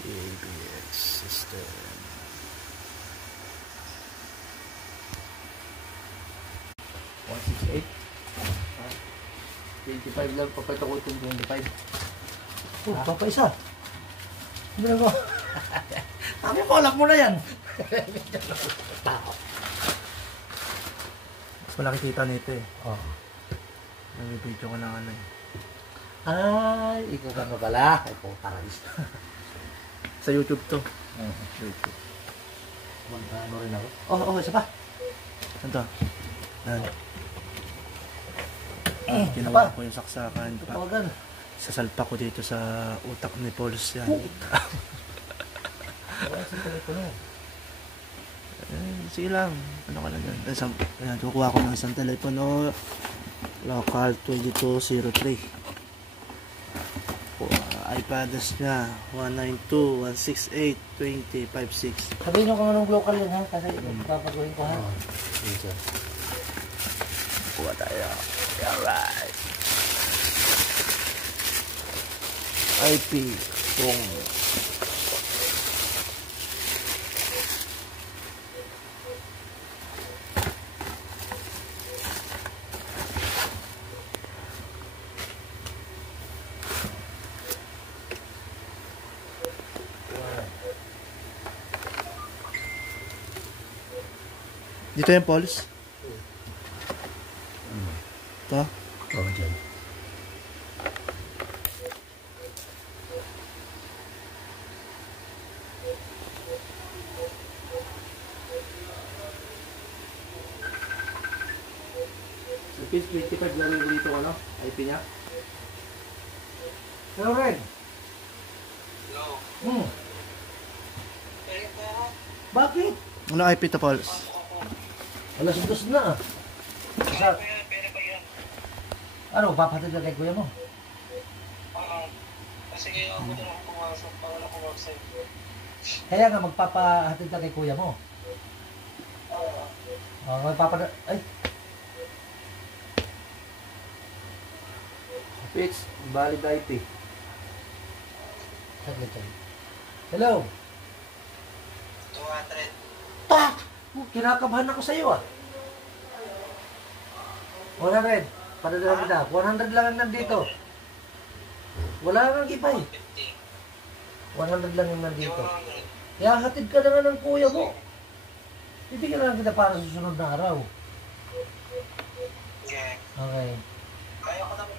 ABS system. 168. 25 lang, papayta ko itong 25. Oh, papaisa. Hindi na ko. Sabi ko, alam mo na yan. Mas malaki kita nito eh. Oh. Nag-video ko ng ano eh. Ay, ikaw ka na pala. Ay, po, paradis. Sa YouTube to. YouTube. Ano rin ako? Oh, isa pa. Ano to? Ginawa ko yung saksakan. Tawagan. Sasalpa ko dito sa utak ni Pauls yan. Wala sa telepono. Sige lang. Ano ka lang yan? Ayan, kukuha ko ng isang telepono. Local 2203. iPads niya 192.168.20.56. Sabihin nyo kung anong local yun ha, kasi papagawa ko ha. Yes, sir. Kuha tayo. Alright. IP kung dito yung Pauls. Ito? Oo, dyan. So, piece 25 lang yung dito, ano? IP niya? Hello, Red. Hello. Bakit? Ano IP to Pauls? Alas 2 na. Sa, Pwede ba yan? ano, papatid na kay kuya mo? Kasi ako doon ako pumasok, wala akong website. Kaya nga, magpapahatid na kay kuya mo. Ay, Pitch, valid IP. saglit yan. Hello. 200. Tak! Kinakabahan ako sa iyo ah. 100. Padadala kita. 100 lang ang nandito. Wala nang iba eh. 100 lang yung nandito. Kaya hatid ka na nga ng kuya mo. Bibigyan lang kita para sa susunod na araw. Yeah. Okay. Kaya ko naman